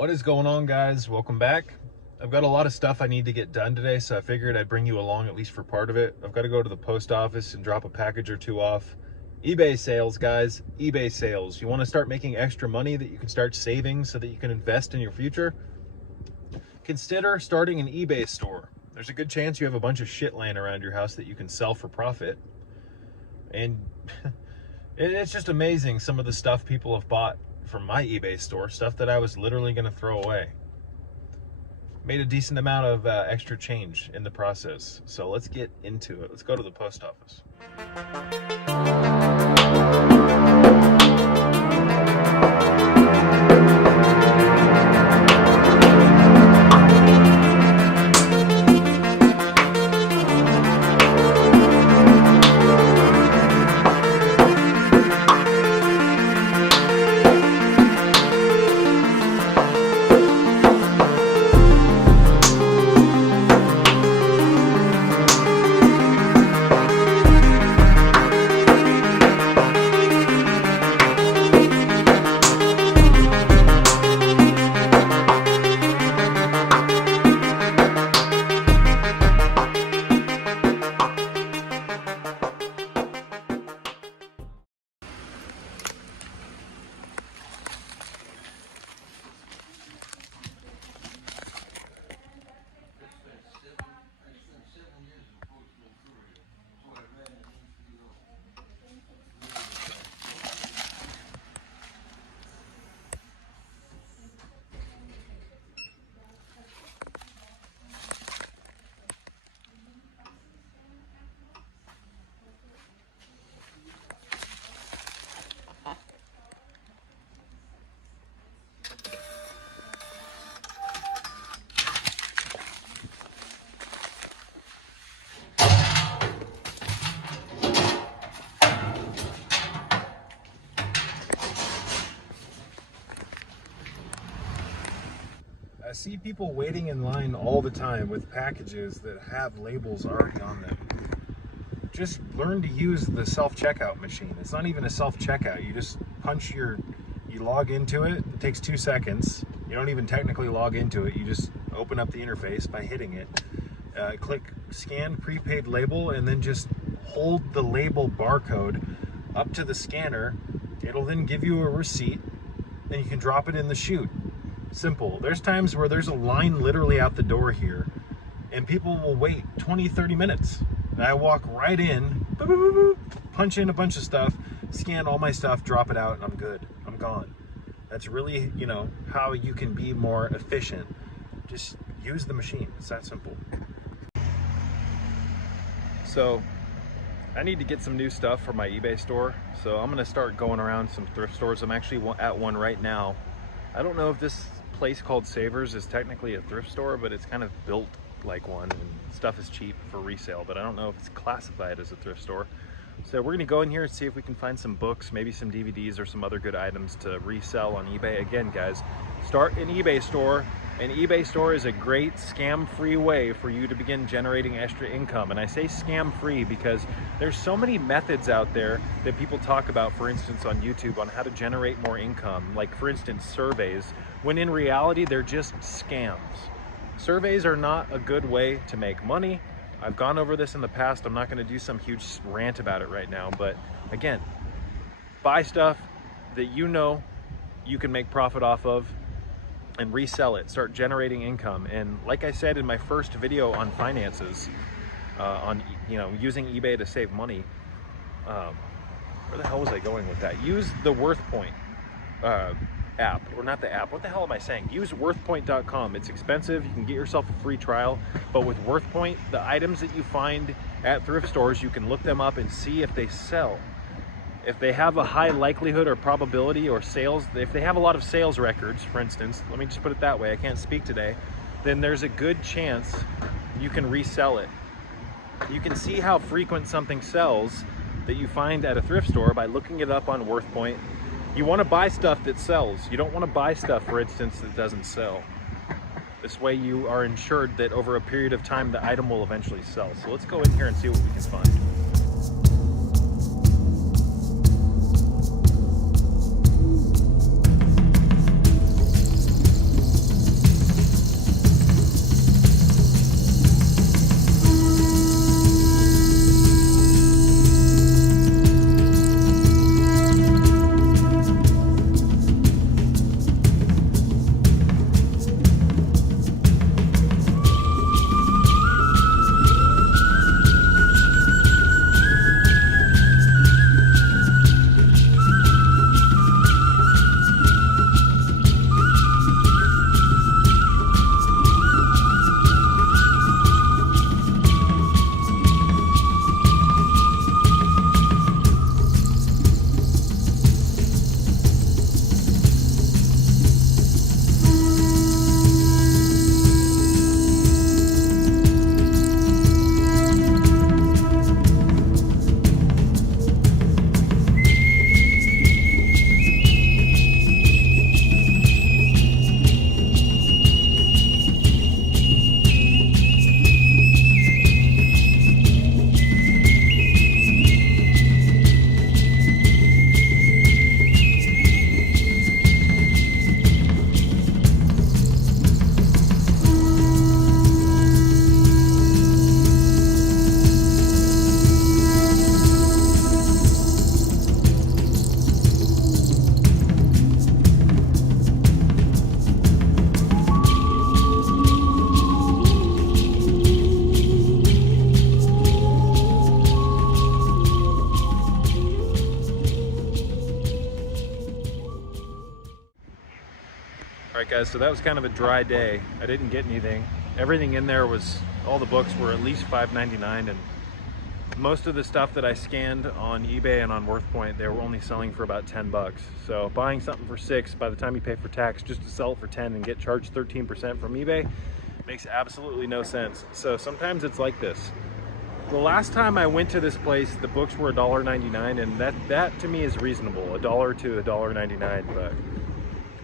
What is going on, guys? Welcome back. I've got a lot of stuff I need to get done today, so I figured I'd bring you along at least for part of it. I've got to go to the post office and drop a package or two off. eBay sales, guys. eBay sales. You want to start making extra money that you can start saving so that you can invest in your future? Consider starting an eBay store. There's a good chance you have a bunch of shit laying around your house that you can sell for profit. And it's just amazing some of the stuff people have bought from my eBay store, stuff that I was literally going to throw away. Made a decent amount of extra change in the process. So let's get into it. Let's go to the post office. I see people waiting in line all the time with packages that have labels already on them. Just learn to use the self-checkout machine. It's not even a self-checkout. You just you log into it. It takes 2 seconds. You don't even technically log into it. You just open up the interface by hitting it. Click scan prepaid label and then just hold the label barcode up to the scanner. It'll then give you a receipt and you can drop it in the chute. Simple. There's times where there's a line literally out the door here and people will wait 20-30 minutes. And I walk right in, boop, boop, boop, boop, punch in a bunch of stuff, scan all my stuff, drop it out, and I'm good. I'm gone. That's really, how you can be more efficient. Just use the machine. It's that simple. So I need to get some new stuff for my eBay store. So I'm going to start going around some thrift stores. I'm actually at one right now. I don't know if this place called Savers is technically a thrift store, but it's kind of built like one and stuff is cheap for resale, but I don't know if it's classified as a thrift store. So we're gonna go in here and see if we can find some books, maybe some DVDs or some other good items to resell on eBay. Again, guys, start an eBay store. An eBay store is a great scam-free way for you to begin generating extra income. And I say scam-free because there's so many methods out there that people talk about, for instance, on YouTube on how to generate more income. Like, for instance, surveys, when in reality, they're just scams. Surveys are not a good way to make money. I've gone over this in the past. I'm not gonna do some huge rant about it right now, but again, buy stuff that you can make profit off of and resell it, start generating income. And like I said in my first video on finances, on using eBay to save money, where the hell was I going with that? Use the WorthPoint app, or not the app, what the hell am I saying? Use worthpoint.com. It's expensive, you can get yourself a free trial, but with WorthPoint, the items that you find at thrift stores, you can look them up and see if they sell. If they have a high likelihood or probability or sales, if they have a lot of sales records, for instance, let me just put it that way, I can't speak today, then there's a good chance you can resell it. You can see how frequent something sells that you find at a thrift store by looking it up on WorthPoint. You want to buy stuff that sells. You don't want to buy stuff, for instance, that doesn't sell. This way you are ensured that over a period of time, the item will eventually sell. So let's go in here and see what we can find. All right, guys, so that was kind of a dry day. I didn't get anything. Everything in there was, all the books were at least $5.99, and most of the stuff that I scanned on eBay and on WorthPoint, they were only selling for about 10 bucks. So buying something for 6, by the time you pay for tax, just to sell it for 10 and get charged 13% from eBay makes absolutely no sense. So sometimes it's like this. The last time I went to this place, the books were $1.99, and that to me is reasonable, $1 to $1.99, but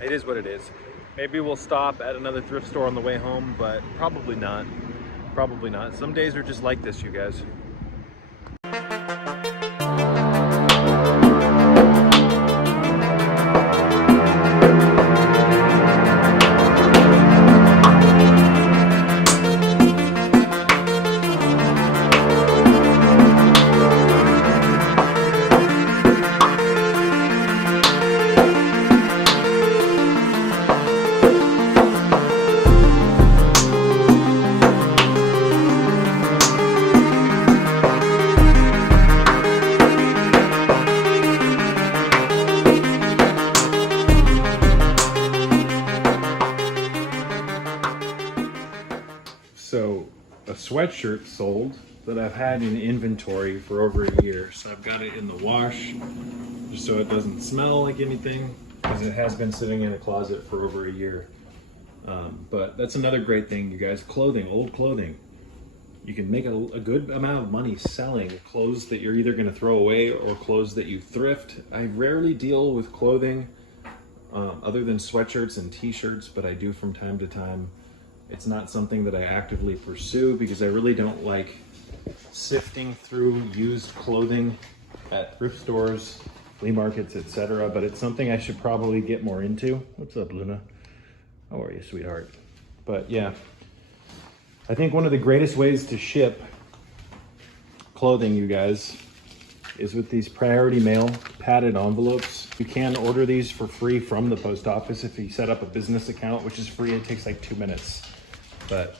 it is what it is. Maybe we'll stop at another thrift store on the way home, but probably not. Probably not. Some days are just like this, you guys. So a sweatshirt sold that I've had in inventory for over a year. So I've got it in the wash just so it doesn't smell like anything, because it has been sitting in a closet for over a year. But that's another great thing, you guys. Clothing, old clothing. You can make a good amount of money selling clothes that you're either going to throw away or clothes that you thrift. I rarely deal with clothing other than sweatshirts and t-shirts, but I do from time to time. It's not something that I actively pursue because I really don't like sifting through used clothing at thrift stores, flea markets, etc. But it's something I should probably get more into. What's up, Luna? How are you, sweetheart? But yeah, I think one of the greatest ways to ship clothing, you guys, is with these priority mail padded envelopes. You can order these for free from the post office if you set up a business account, which is free. It takes like 2 minutes. But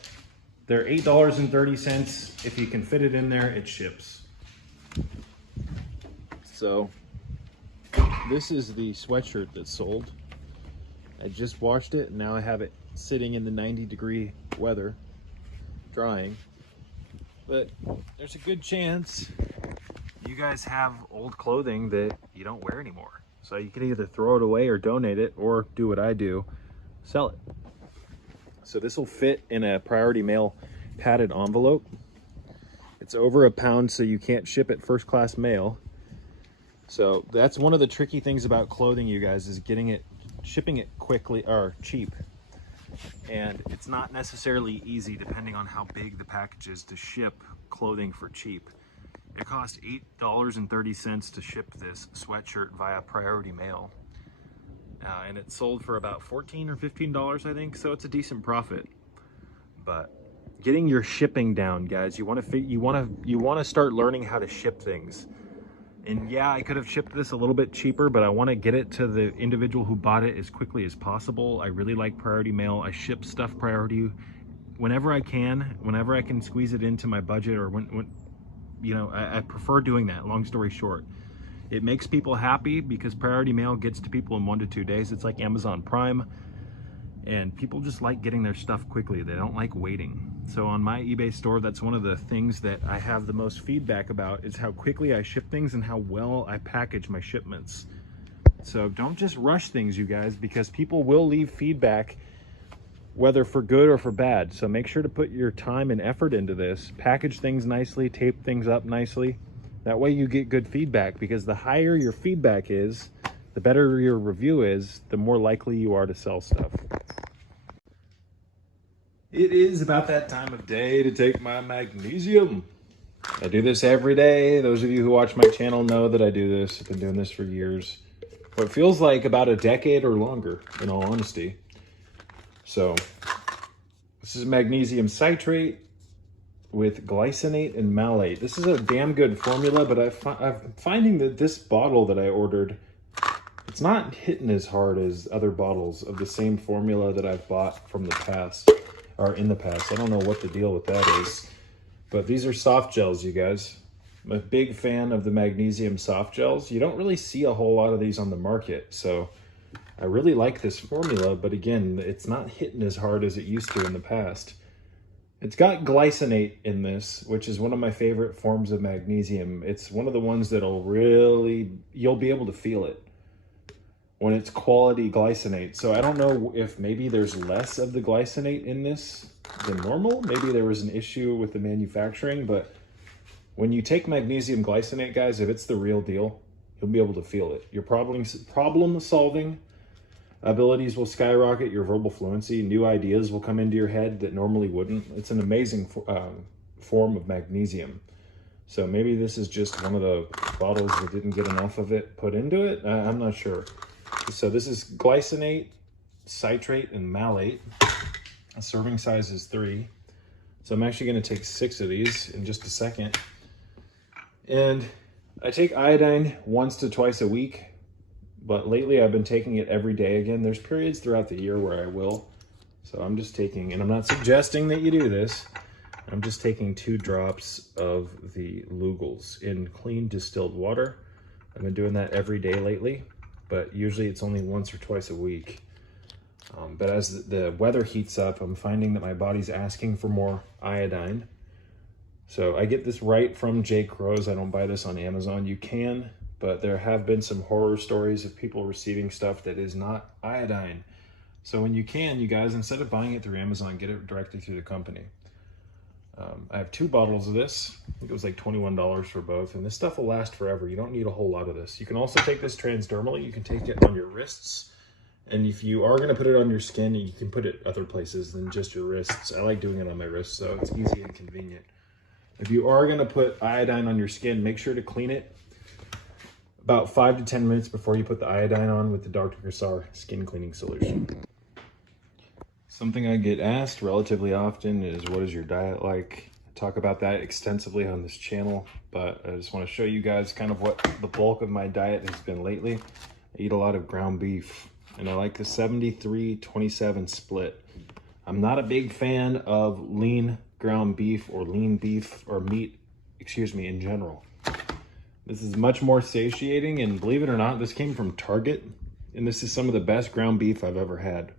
they're $8.30. If you can fit it in there, it ships. So this is the sweatshirt that's sold. I just washed it, and now I have it sitting in the 90-degree weather, drying. But there's a good chance you guys have old clothing that you don't wear anymore. So you can either throw it away or donate it, or do what I do, sell it. So this will fit in a priority mail padded envelope. It's over a pound, so you can't ship it first class mail. So that's one of the tricky things about clothing, you guys, is shipping it quickly or cheap. And it's not necessarily easy, depending on how big the package is, to ship clothing for cheap. It cost $8.30 to ship this sweatshirt via priority mail. And it sold for about $14 or $15, I think, so it's a decent profit. But getting your shipping down, guys, you want to start learning how to ship things. And yeah, I could have shipped this a little bit cheaper, but I want to get it to the individual who bought it as quickly as possible. I really like priority mail. I ship stuff priority whenever I can squeeze it into my budget, or when you know, I prefer doing that. Long story short, it makes people happy because priority mail gets to people in 1 to 2 days. It's like Amazon Prime, and people just like getting their stuff quickly. They don't like waiting. So on my eBay store, that's one of the things that I have the most feedback about, is how quickly I ship things and how well I package my shipments. So don't just rush things, you guys, because people will leave feedback, whether for good or for bad. So make sure to put your time and effort into this. Package things nicely, tape things up nicely. That way you get good feedback, because the higher your feedback is, the better your review is, the more likely you are to sell stuff. It is about that time of day to take my magnesium. I do this every day. Those of you who watch my channel know that I do this. I've been doing this for years. What feels like about a decade or longer, in all honesty. So this is magnesium citrate with glycinate and malate. This is a damn good formula, but I'm finding that this bottle that I ordered, it's not hitting as hard as other bottles of the same formula that I've bought from the past, or in the past. I don't know what the deal with that is, but these are soft gels, you guys. I'm a big fan of the magnesium soft gels. You don't really see a whole lot of these on the market, so I really like this formula, but again, it's not hitting as hard as it used to in the past. It's got glycinate in this, which is one of my favorite forms of magnesium. It's one of the ones that'll really, you'll be able to feel it when it's quality glycinate. So I don't know if maybe there's less of the glycinate in this than normal. Maybe there was an issue with the manufacturing, but when you take magnesium glycinate, guys, if it's the real deal, you'll be able to feel it. Your problem solving abilities will skyrocket, your verbal fluency, new ideas will come into your head that normally wouldn't. It's an amazing form of magnesium. So maybe this is just one of the bottles that didn't get enough of it put into it. I'm not sure. So this is glycinate, citrate, and malate. A serving size is 3. So I'm actually going to take 6 of these in just a second. And I take iodine once to twice a week, but lately I've been taking it every day again. There's periods throughout the year where I will. So I'm just taking, and I'm not suggesting that you do this, I'm just taking 2 drops of the Lugol's in clean distilled water. I've been doing that every day lately, but usually it's only once or twice a week. But as the weather heats up, I'm finding that my body's asking for more iodine. So I get this right from J. Crow's. I don't buy this on Amazon. You can, but there have been some horror stories of people receiving stuff that is not iodine. So when you can, you guys, instead of buying it through Amazon, get it directly through the company. I have 2 bottles of this. I think it was like $21 for both, and this stuff will last forever. You don't need a whole lot of this. You can also take this transdermally. You can take it on your wrists, and if you are going to put it on your skin, you can put it other places than just your wrists. I like doing it on my wrists, so it's easy and convenient. If you are going to put iodine on your skin, make sure to clean it about 5 to 10 minutes before you put the iodine on with the Dr. Kassar skin cleaning solution. Something I get asked relatively often is, what is your diet like? I talk about that extensively on this channel, but I just want to show you guys kind of what the bulk of my diet has been lately. I eat a lot of ground beef, and I like the 73-27 split. I'm not a big fan of lean ground beef or lean beef or meat, excuse me, in general. This is much more satiating, and believe it or not, this came from Target, and this is some of the best ground beef I've ever had.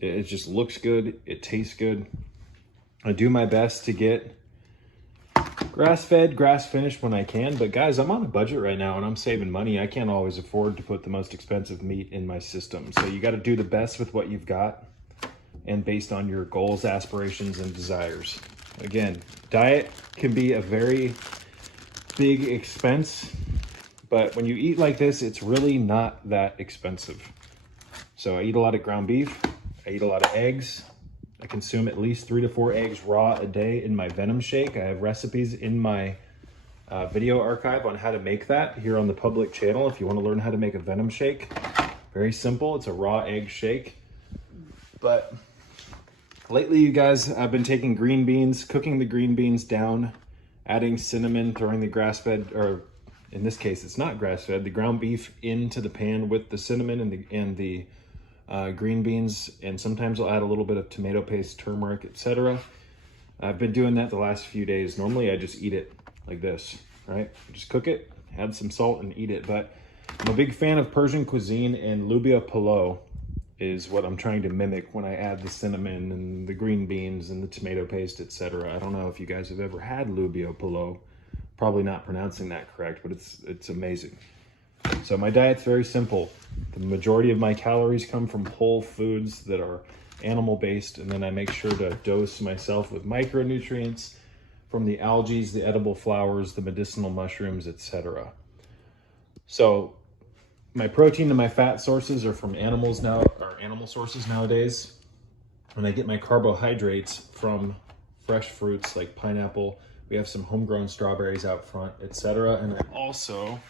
It just looks good, it tastes good. I do my best to get grass-fed, grass-finished when I can, but guys, I'm on a budget right now and I'm saving money. I can't always afford to put the most expensive meat in my system, so you got to do the best with what you've got and based on your goals, aspirations, and desires. Again, diet can be a very big expense, but when you eat like this, it's really not that expensive. So I eat a lot of ground beef, I eat a lot of eggs. I consume at least 3 to 4 eggs raw a day in my Venom shake. I have recipes in my video archive on how to make that here on the public channel if you want to learn how to make a Venom shake. Very simple, it's a raw egg shake. But lately, you guys, I've been taking green beans, cooking the green beans down, adding cinnamon, throwing the grass-fed, or in this case, it's not grass-fed, the ground beef into the pan with the cinnamon and the green beans, and sometimes I'll add a little bit of tomato paste, turmeric, etc. I've been doing that the last few days. Normally, I just eat it like this, right? Just cook it, add some salt, and eat it. But I'm a big fan of Persian cuisine, and lubia pulao is what I'm trying to mimic when I add the cinnamon and the green beans and the tomato paste, etc. I don't know if you guys have ever had lubia pulao. Probably not pronouncing that correct, but it's amazing. So my diet's very simple. The majority of my calories come from whole foods that are animal-based, and then I make sure to dose myself with micronutrients from the algae, the edible flowers, the medicinal mushrooms, etc. So my protein and my fat sources are from animals now, or animal sources nowadays. And I get my carbohydrates from fresh fruits like pineapple. We have some homegrown strawberries out front, etc. And I also,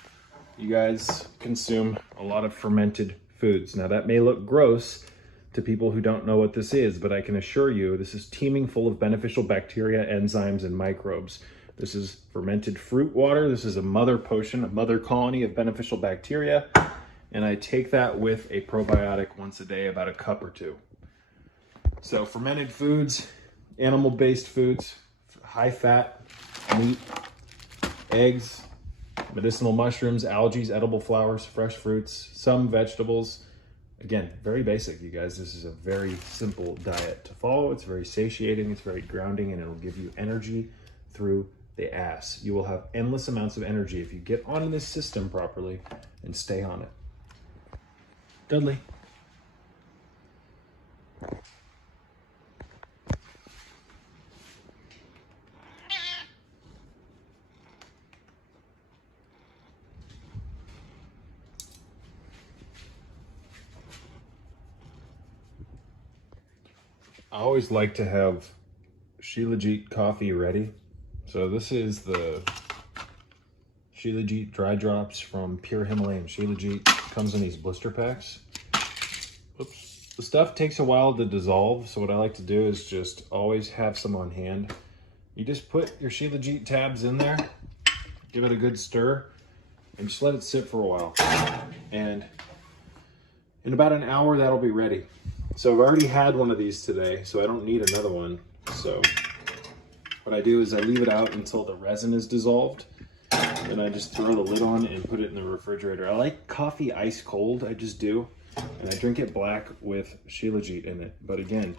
you guys, consume a lot of fermented foods. Now that may look gross to people who don't know what this is, but I can assure you this is teeming full of beneficial bacteria, enzymes, and microbes. This is fermented fruit water. This is a mother potion, a mother colony of beneficial bacteria. And I take that with a probiotic once a day, about a cup or 2. So fermented foods, animal-based foods, high fat, meat, eggs, medicinal mushrooms, algae, edible flowers, fresh fruits, some vegetables. Again, very basic, you guys. This is a very simple diet to follow. It's very satiating, it's very grounding, and it'll give you energy through the ass. You will have endless amounts of energy if you get on this system properly and stay on it. Dudley. I always like to have Shilajit coffee ready. So this is the Shilajit dry drops from Pure Himalayan Shilajit. Comes in these blister packs. Oops. The stuff takes a while to dissolve, so what I like to do is just always have some on hand. You just put your Shilajit tabs in there, give it a good stir, and just let it sit for a while. And in about an hour, that'll be ready. So I've already had one of these today, so I don't need another one. So what I do is I leave it out until the resin is dissolved. Then I just throw the lid on and put it in the refrigerator. I like coffee ice cold, I just do. And I drink it black with Shilajit in it. But again,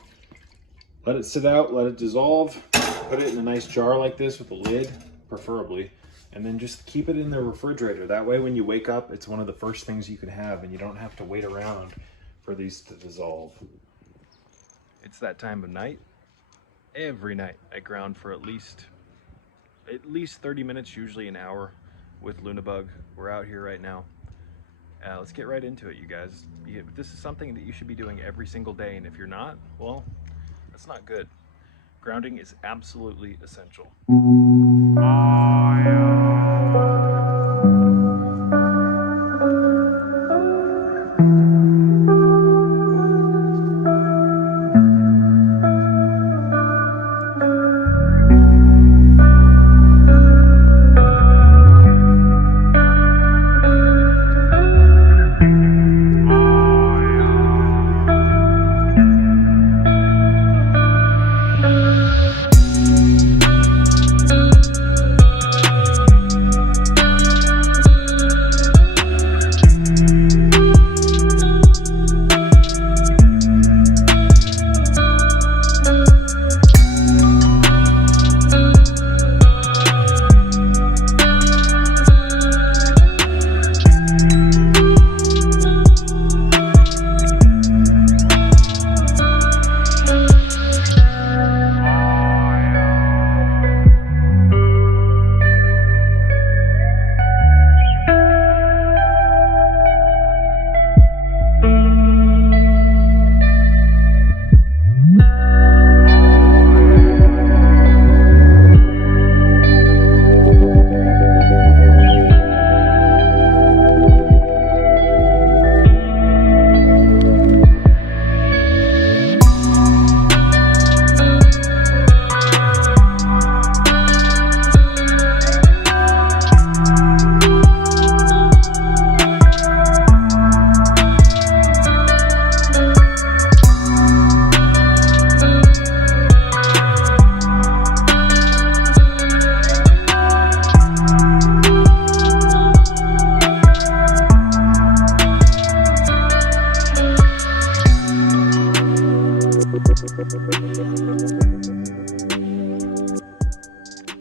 let it sit out, let it dissolve, put it in a nice jar like this with a lid, preferably. And then just keep it in the refrigerator. That way when you wake up, it's one of the first things you can have and you don't have to wait around for these to dissolve. It's that time of night. Every night I ground for at least 30 minutes, usually an hour with Lunabug. We're out here right now. Let's get right into it, you guys. This is something that you should be doing every single day, and if you're not, well, that's not good. Grounding is absolutely essential.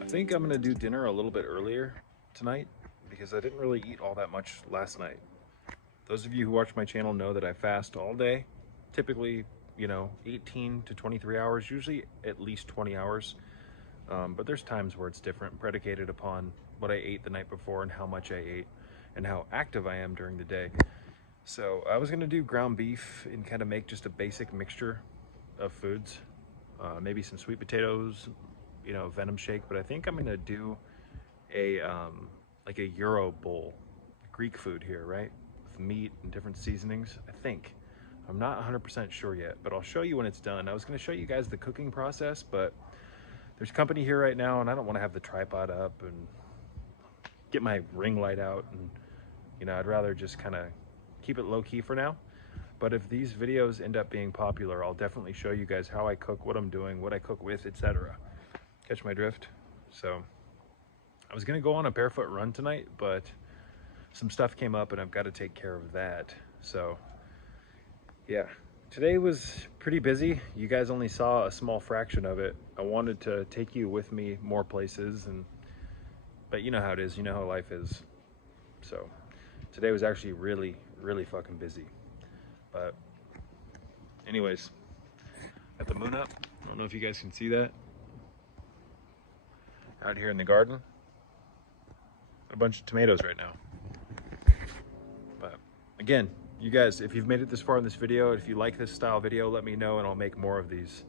I think I'm gonna do dinner a little bit earlier tonight because I didn't really eat all that much last night. Those of you who watch my channel know that I fast all day, typically, 18 to 23 hours, usually at least 20 hours. But there's times where it's different, predicated upon what I ate the night before and how much I ate and how active I am during the day. So I was gonna do ground beef and kind of make just a basic mixture of foods, maybe some sweet potatoes, venom shake, but I think I'm gonna do a like a Euro bowl, Greek food here, right? With meat and different seasonings, I think. I'm not 100% sure yet, but I'll show you when it's done. I was gonna show you guys the cooking process, but there's company here right now and I don't wanna have the tripod up and get my ring light out, and I'd rather just kind of keep it low key for now. But if these videos end up being popular, I'll definitely show you guys how I cook, what I'm doing, what I cook with, etc. Catch my drift? So I was gonna go on a barefoot run tonight, but some stuff came up and I've got to take care of that. So yeah, today was pretty busy. You guys only saw a small fraction of it. I wanted to take you with me more places, but you know how it is, you know how life is. So today was actually really, really fucking busy. But anyways, got the moon up. I don't know if you guys can see that. Out here in the garden, a bunch of tomatoes right now. But again, you guys, if you've made it this far in this video, if you like this style video, let me know and I'll make more of these.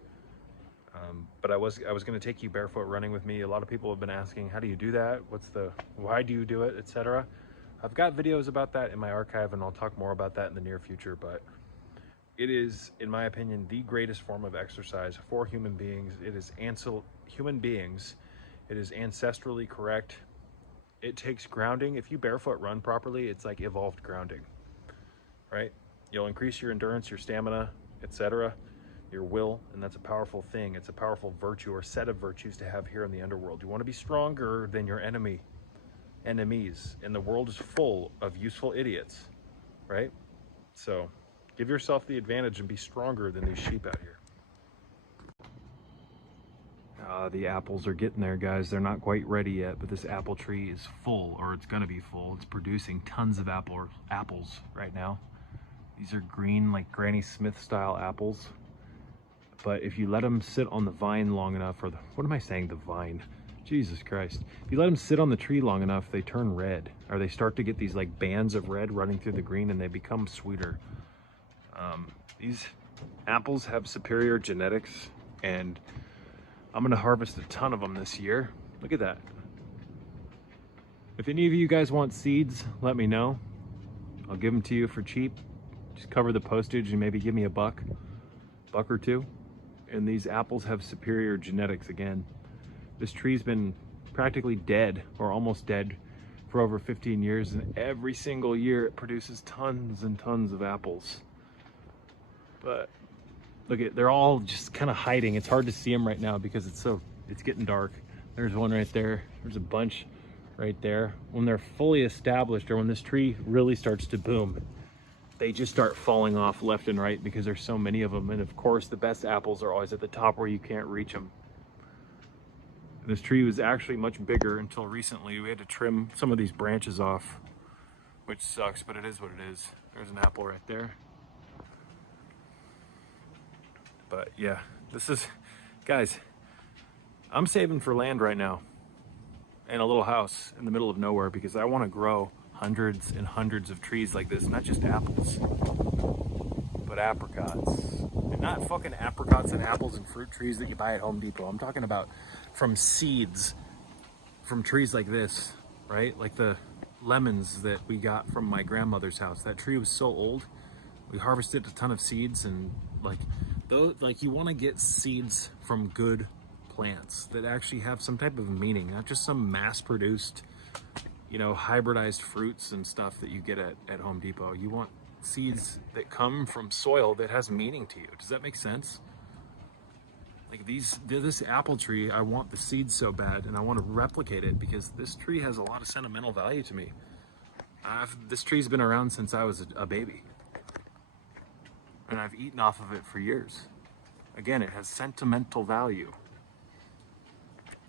But I was going to take you barefoot running with me. A lot of people have been asking, how do you do that? Why do you do it, etc. I've got videos about that in my archive and I'll talk more about that in the near future, but it is, in my opinion, the greatest form of exercise for human beings. It is human beings. It is ancestrally correct. It takes grounding. If you barefoot run properly, it's like evolved grounding, right? You'll increase your endurance, your stamina, etc., your will, and that's a powerful thing. It's a powerful virtue or set of virtues to have here in the underworld. You want to be stronger than your enemies, and the world is full of useful idiots, right? So give yourself the advantage and be stronger than these sheep out here. The apples are getting there, guys. They're not quite ready yet, but this apple tree is full, or it's gonna be full. It's producing tons of apples right now. These are green, like Granny Smith style apples. But if you let them sit on the vine long enough, what am I saying, the vine? Jesus Christ. If you let them sit on the tree long enough, they turn red, or they start to get these like bands of red running through the green, and they become sweeter. These apples have superior genetics, and I'm gonna harvest a ton of them this year. Look at that. If any of you guys want seeds, let me know. I'll give them to you for cheap. Just cover the postage and maybe give me a buck or two. And these apples have superior genetics again. This tree's been practically dead, or almost dead, for over 15 years, and every single year it produces tons and tons of apples. But look at, they're all just kind of hiding. It's hard to see them right now because it's getting dark. There's one right there. There's a bunch right there. When they're fully established, or when this tree really starts to boom, they just start falling off left and right because there's so many of them. And of course, the best apples are always at the top where you can't reach them. This tree was actually much bigger until recently. We had to trim some of these branches off, which sucks, but it is what it is. There's an apple right there. But yeah, this is, guys, I'm saving for land right now and a little house in the middle of nowhere because I want to grow hundreds and hundreds of trees like this, not just apples, but apricots. And not fucking apricots and apples and fruit trees that you buy at Home Depot. I'm talking about from seeds, from trees like this, right? Like the lemons that we got from my grandmother's house. That tree was so old, we harvested a ton of seeds, and like you want to get seeds from good plants that actually have some type of meaning, not just some mass-produced, you know, hybridized fruits and stuff that you get at Home Depot. You want seeds that come from soil that has meaning to you. Does that make sense? Like this apple tree, I want the seeds so bad, and I want to replicate it because this tree has a lot of sentimental value to me. This tree's been around since I was a baby, and I've eaten off of it for years. Again, it has sentimental value.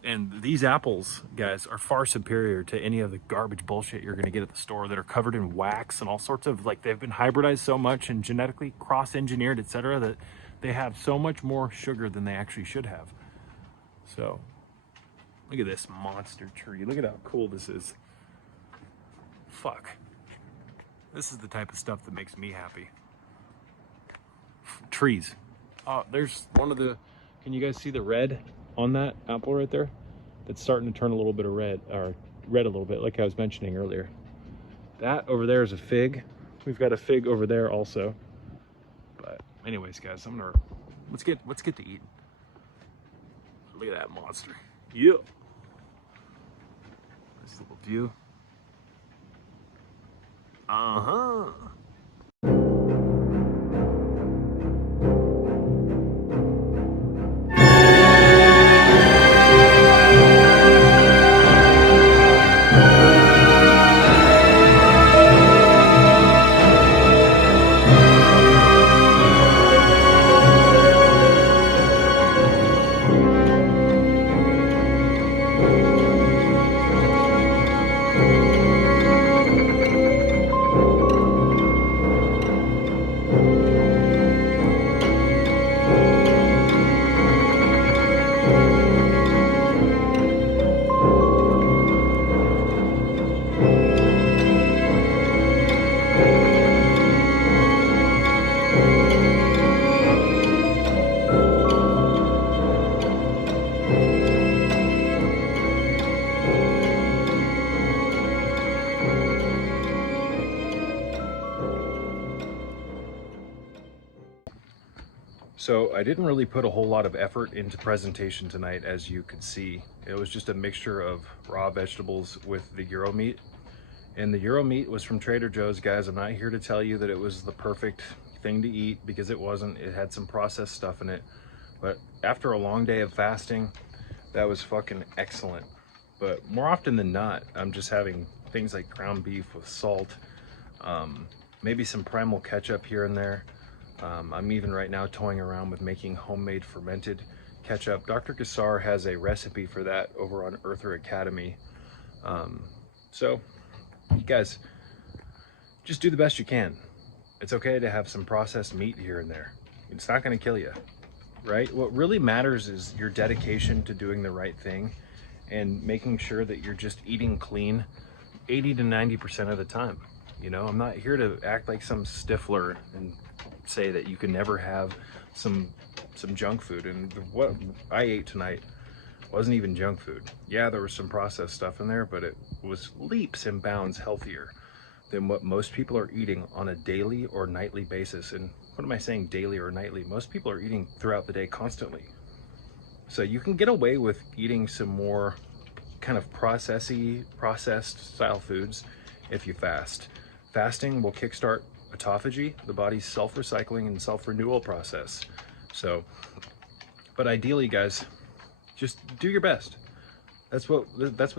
And these apples, guys, are far superior to any of the garbage bullshit you're gonna get at the store that are covered in wax and all sorts of, like, they've been hybridized so much and genetically cross-engineered, etc., that they have so much more sugar than they actually should have. So, look at this monster tree. Look at how cool this is. Fuck. This is the type of stuff that makes me happy. Trees. Oh, there's one of the, can you guys see the red on that apple right there? That's starting to turn a little bit of red, or red a little bit, like I was mentioning earlier. That over there is a fig. We've got a fig over there also. But anyways, guys, let's get to eating. Look at that monster. Yeah. Nice little view. Uh-huh. So I didn't really put a whole lot of effort into presentation tonight, as you could see. It was just a mixture of raw vegetables with the Euro meat. And the Euro meat was from Trader Joe's, guys. I'm not here to tell you that it was the perfect thing to eat, because it wasn't. It had some processed stuff in it. But after a long day of fasting, that was fucking excellent. But more often than not, I'm just having things like ground beef with salt, maybe some primal ketchup here and there. I'm even right now toying around with making homemade fermented ketchup. Dr. Kassar has a recipe for that over on Earther Academy. So you guys, just do the best you can. It's okay to have some processed meat here and there. It's not going to kill you, right? What really matters is your dedication to doing the right thing and making sure that you're just eating clean 80 to 90% of the time. You know, I'm not here to act like some stiffler and say that you can never have some junk food. And what I ate tonight wasn't even junk food. Yeah, there was some processed stuff in there, but it was leaps and bounds healthier than what most people are eating on a daily or nightly basis. And what am I saying, daily or nightly? Most people are eating throughout the day constantly. So you can get away with eating some more kind of processed style foods if you fast. Fasting will kickstart autophagy, the body's self-recycling and self-renewal process. So, but ideally, guys, just do your best. That's what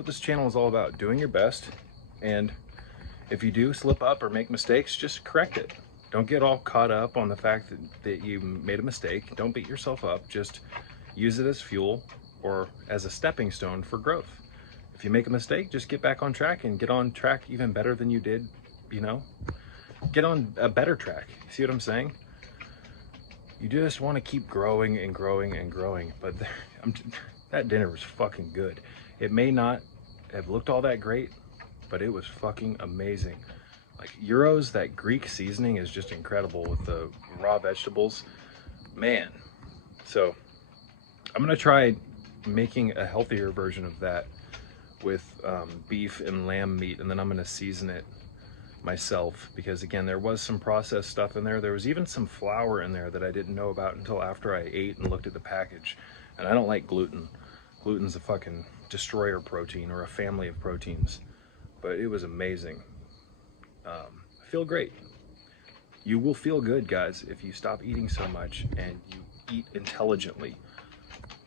this channel is all about, doing your best. And if you do slip up or make mistakes, just correct it. Don't get all caught up on the fact that you made a mistake. Don't beat yourself up. Just use it as fuel or as a stepping stone for growth. If you make a mistake, just get back on track and get on track even better than you did, you know? Get on a better track. See what I'm saying? You just want to keep growing and growing and growing. But that dinner was fucking good. It may not have looked all that great, but it was fucking amazing. Like Euros, that Greek seasoning is just incredible with the raw vegetables. Man. So I'm gonna try making a healthier version of that with beef and lamb meat, and then I'm gonna season it myself, because again, there was some processed stuff in there. There was even some flour in there that I didn't know about until after I ate and looked at the package. And I don't like gluten. Gluten's a fucking destroyer protein, or a family of proteins. But it was amazing. I feel great. You will feel good, guys, if you stop eating so much and you eat intelligently.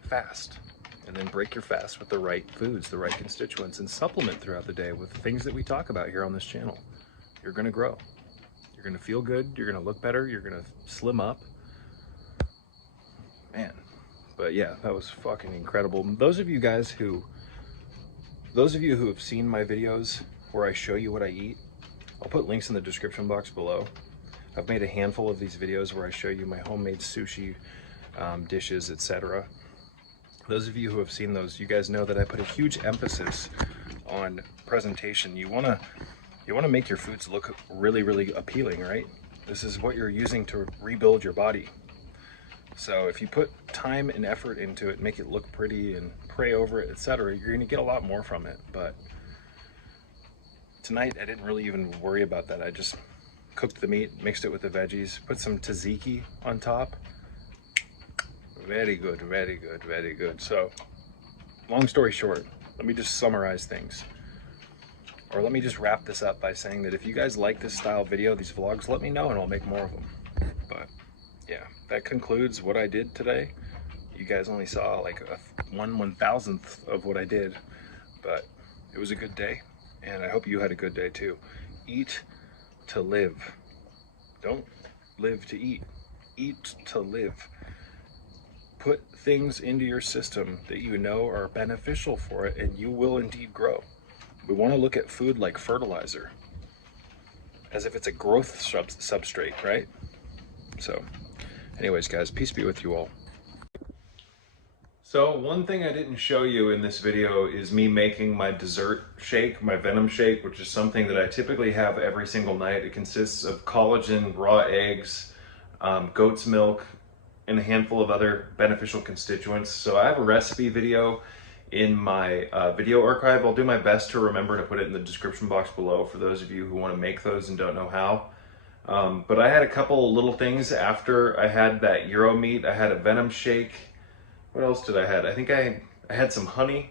Fast. And then break your fast with the right foods, the right constituents, and supplement throughout the day with things that we talk about here on this channel. You're gonna grow. You're gonna feel good. You're gonna look better. You're gonna slim up. Man. But yeah, that was fucking incredible. Those of you who have seen my videos where I show you what I eat, I'll put links in the description box below. I've made a handful of these videos where I show you my homemade sushi dishes, etc. Those of you who have seen those, you guys know that I put a huge emphasis on presentation. You wanna make your foods look really, really appealing, right? This is what you're using to rebuild your body. So if you put time and effort into it, make it look pretty and pray over it, etc., you're gonna get a lot more from it. But tonight, I didn't really even worry about that. I just cooked the meat, mixed it with the veggies, put some tzatziki on top. Very good, very good, very good. So, long story short, let me just summarize things. Or let me just wrap this up by saying that if you guys like this style video, these vlogs, let me know and I'll make more of them. But yeah, that concludes what I did today. You guys only saw like a 1/1000th of what I did, but it was a good day, and I hope you had a good day too. Eat to live. Don't live to eat. Eat to live. Put things into your system that you know are beneficial for it, and you will indeed grow. We want to look at food like fertilizer, as if it's a growth substrate, right? So anyways, guys, peace be with you all. So one thing I didn't show you in this video is me making my dessert shake, my venom shake, which is something that I typically have every single night. It consists of collagen, raw eggs, goat's milk, and a handful of other beneficial constituents. So I have a recipe video in my video archive. I'll do my best to remember to put it in the description box below for those of you who want to make those and don't know how. But I had a couple little things after I had that Euro meat. I had a venom shake. What else did I had? I think I had some honey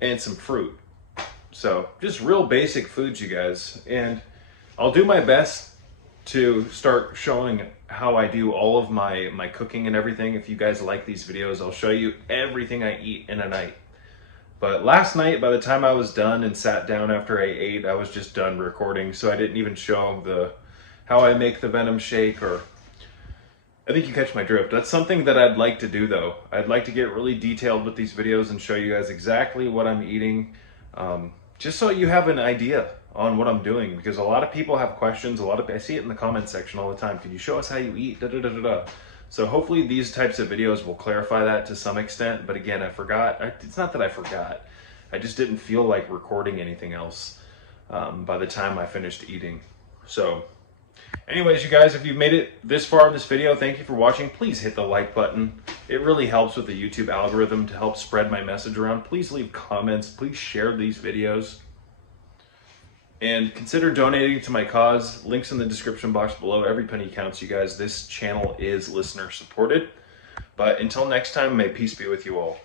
and some fruit. So just real basic foods, you guys. And I'll do my best to start showing how I do all of my cooking and everything. If you guys like these videos, I'll show you everything I eat in a night. But last night, by the time I was done and sat down after I ate, I was just done recording, so I didn't even show how I make the venom shake. Or I think you catch my drift. That's something that I'd like to do, though. I'd like to get really detailed with these videos and show you guys exactly what I'm eating, just so you have an idea on what I'm doing, because a lot of people have questions. I see it in the comment section all the time. Can you show us how you eat? Da, da, da, da, da. So hopefully these types of videos will clarify that to some extent. But again, I forgot. It's not that I forgot. I just didn't feel like recording anything else by the time I finished eating. So anyways, you guys, if you've made it this far in this video, thank you for watching. Please hit the like button. It really helps with the YouTube algorithm to help spread my message around. Please leave comments. Please share these videos. And consider donating to my cause. Links in the description box below. Every penny counts, you guys. This channel is listener supported. But until next time, may peace be with you all.